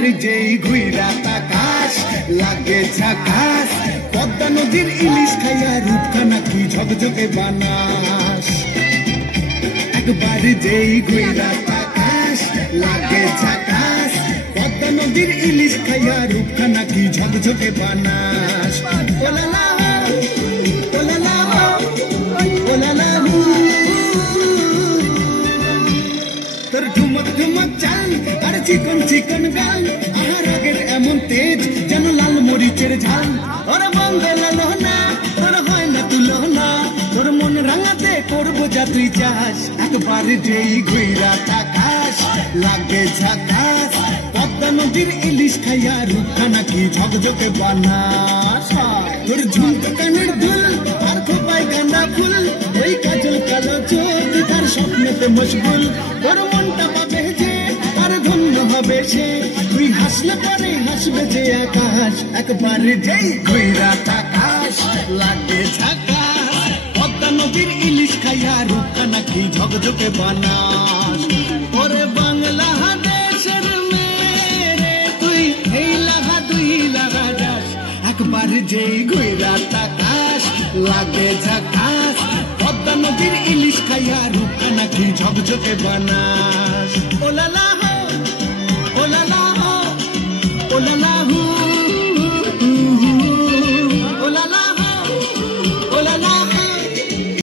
একবার যেই ঘুইরা তাকাস লাগে ঝাকাস, পদ্মা নদীর ইলিশ খাইয়া রূপখানা কি ঝকঝকে বানাস। একবার যেই ঘুইরা তাকাস লাগে ঝাকাস, পদ্মা নদীর ইলিশ খাইয়া রূপখানা কি ঝকঝকে বানাস। ওলালা ওলালা ওলালা তোর ঠুমক ঠুমক চাল আর চিকন চিকন গাল, আহার আগের এমন তেজ যেন লাল মরিচের ঝাল। ওর মঙ্গল না তোর হয় না তুলনা, তোর মন রাঙাতে করবো যা তুই চাস। একবার যেই ঘুইরা তাকাস লাগে ঝাকাস, পদ্মা নদীর ইলিশ খাইয়া রূপখানা কি ঝকঝকে বানাস। তোর ঝুমকা কানের দুল আর খোপায় গাঁদা ফুল, ওই কাজল কালো চোখ তার স্বপ্নেতে মশগুল। তোর মনটা পাবে যে আর ধন্য হবে সে, তুই হাসলে পরে হাসবে যে আকাশ। একবার যেই ঘুইরা তাকাস লাগে ঝাকাস, পদ্মা নদীর ইলিশ খাইয়া রূপখানা কি ঝকঝকে বানাস। ওরে বাংলা দেশের মেয়ে তুই এই লাগা দুই লাগা যাস। একবার যেই ঘুইরা তাকাস লাগে ঝাকাস, পদ্মা নদীর ইলিশ খাইয়া রূপখানা কি ঝকঝকে বানাস। ওলালা